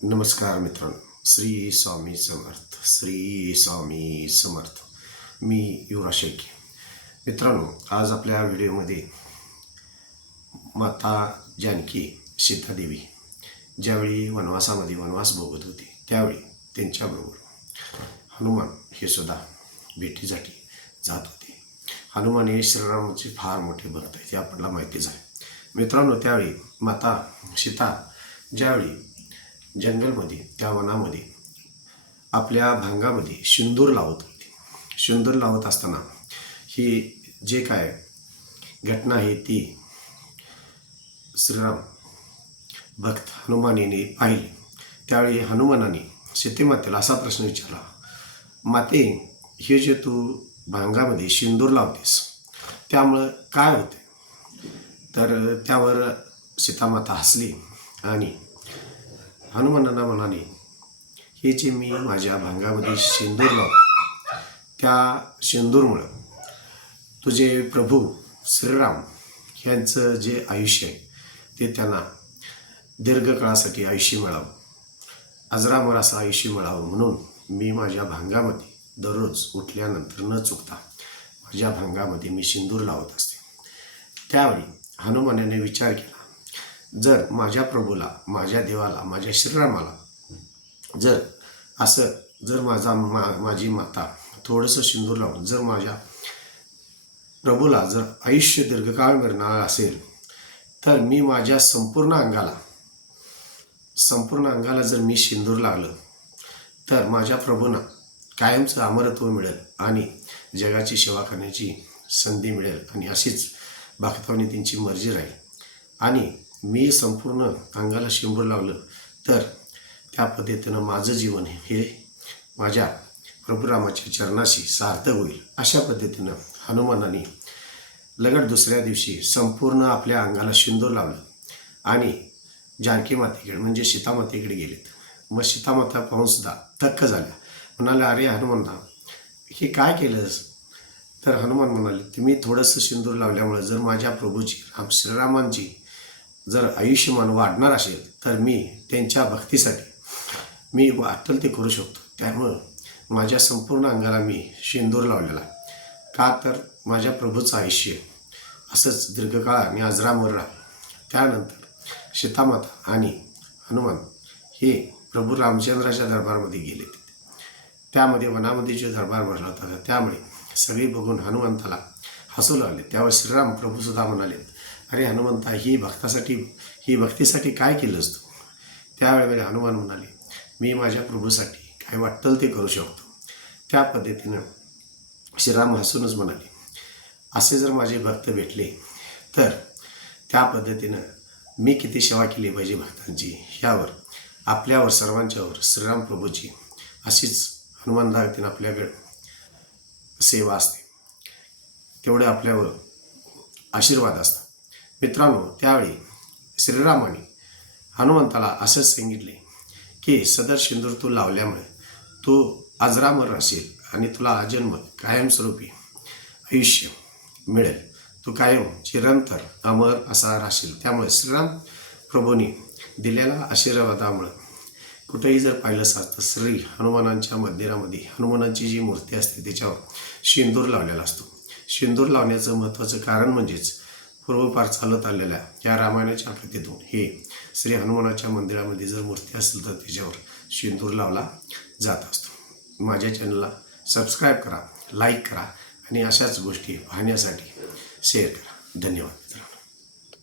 नमस्कार मित्रांनो, श्री स्वामी समर्थ. श्री स्वामी समर्थ. मी युवराज शेळके. मित्रांनो, आज आपल्या व्हिडिओमध्ये माता जानकी सीतादेवी ज्यावेळी वनवासामध्ये वनवास भोगत होते त्यावेळी त्यांच्याबरोबर हनुमान हे सुद्धा भेटीसाठी जात होते. हनुमान हे श्रीरामाचे फार मोठे भक्त आहेत, हे आपल्याला माहितीच आहे. मित्रांनो, त्यावेळी माता सीता ज्यावेळी जंगलमध्ये त्या वनामध्ये आपल्या भांगामध्ये शिंदूर लावत होती. शिंदूर लावत असताना ही जे काय घटना आहे ती श्रीराम भक्त हनुमानीने पाहिली. त्यावेळी हनुमानाने सीतेमातेला असा प्रश्न विचारला, माते, हे जे तू भांगामध्ये शिंदूर लावतेस त्यामुळं काय होते? तर त्यावर सीतामाता हसली आणि हनुमानांना म्हणाले, हे जे मी माझ्या भांगामध्ये शेंदूर लावतो त्या शेंदूरमुळं तुझे प्रभू श्रीराम यांचं जे आयुष्य आहे ते त्यांना दीर्घकाळासाठी आयुष्य मिळावं, अजरामर असं आयुष्य मिळावं म्हणून मी माझ्या भांगामध्ये दररोज उठल्यानंतर न चुकता माझ्या भांगामध्ये मी शेंदूर लावत असते. त्यावेळी हनुमानाने विचार केला, जर माझ्या प्रभूला, माझ्या देवाला, माझ्या श्रीरामाला जर माझी माता थोडंसं सिंदूर लावून जर माझ्या प्रभूला जर आयुष्य दीर्घकाळ मिळणार असेल तर मी माझ्या संपूर्ण अंगाला जर मी सिंदूर लागलं तर माझ्या प्रभूंना कायमचं अमरत्व मिळेल आणि जगाची सेवा करण्याची संधी मिळेल आणि अशीच भक्तांनी त्यांची मर्जी राहील. आणि मी संपूर्ण अंगाला शिंबूर लावलं तर त्या पद्धतीनं माझं जीवन हे माझ्या प्रभुरामाच्या चरणाशी सार्थक होईल. अशा पद्धतीनं हनुमानाने लगट दुसऱ्या दिवशी संपूर्ण आपल्या अंगाला शिंदूर लावलं आणि जानकी मातेकडे म्हणजे सीतामातेकडे गेलेत. मग सीतामाता पाहून सुद्धा थक्क झाल्या. म्हणाल्या, अरे हनुमाना, हे काय केलंस? तर हनुमान म्हणाले, तुम्ही थोडंसं सिंदूर लावल्यामुळे जर माझ्या प्रभूची श्रीरामांची जर आयुष्यमान वाढणार असेल तर मी त्यांच्या भक्तीसाठी मी वाटेल ते करू शकतो. त्यामुळं माझ्या संपूर्ण अंगाला मी शेंदूर लावलेला आहे. का तर माझ्या प्रभूचं आयुष्य असंच दीर्घकाळ आणि अजरामर राहील. त्यानंतर सीतामाता आणि हनुमान हे प्रभू रामचंद्राच्या दरबारमध्ये गेले. त्यामध्ये वनामध्ये जो दरबार भरला होता त्यामुळे सगळे बघून हनुमंताला हसू लागले. त्यावर श्रीराम प्रभूसुद्धा म्हणाले, अरे हनुमंता, ही भक्तीसाठी काय केलंस तू? त्यावेळेला हनुमान म्हणाले, मी माझ्या प्रभूसाठी काय वाटेल ते करू शकतो. त्या पद्धतीनं श्रीराम हसूनच म्हणाले, असे जर माझे भक्त भेटले तर त्या पद्धतीनं मी किती सेवा केली पाहिजे भक्तांची, ह्यावर आपल्यावर सर्वांच्यावर श्रीराम प्रभूची अशीच हनुमान दाखतीनं आपल्याकडे सेवा असते, तेवढे आपल्यावर आशीर्वाद असतात. मित्रांनो, त्यावेळी श्रीरामाने हनुमंताला असंच सांगितले की सदर सिंदूर तू लावल्यामुळे तू अजरामर असेल आणि तुला आजन्म कायमस्वरूपी आयुष्य मिळेल. तू कायम चिरंतर अमर असा राहशील. त्यामुळे श्रीराम प्रभूंनी दिलेल्या आशीर्वादामुळं कुठेही जर पाहिलं असतं श्री हनुमानांच्या मंदिरामध्ये हनुमानांची जी मूर्ती असते त्याच्यावर शेंदूर लावलेला असतो. शेंदूर लावण्याचं महत्त्वाचं कारण म्हणजेच पूर्वपार चालत आलेल्या या रामायणाच्या कथेतून हे श्री हनुमानाच्या मंदिरामध्ये जर मूर्ती असेल तर त्याच्यावर शेंदूर लावला जात असतो. माझ्या चॅनलला सबस्क्राईब करा, लाईक करा आणि अशाच गोष्टी पाहण्यासाठी शेअर करा. धन्यवाद मित्रांनो.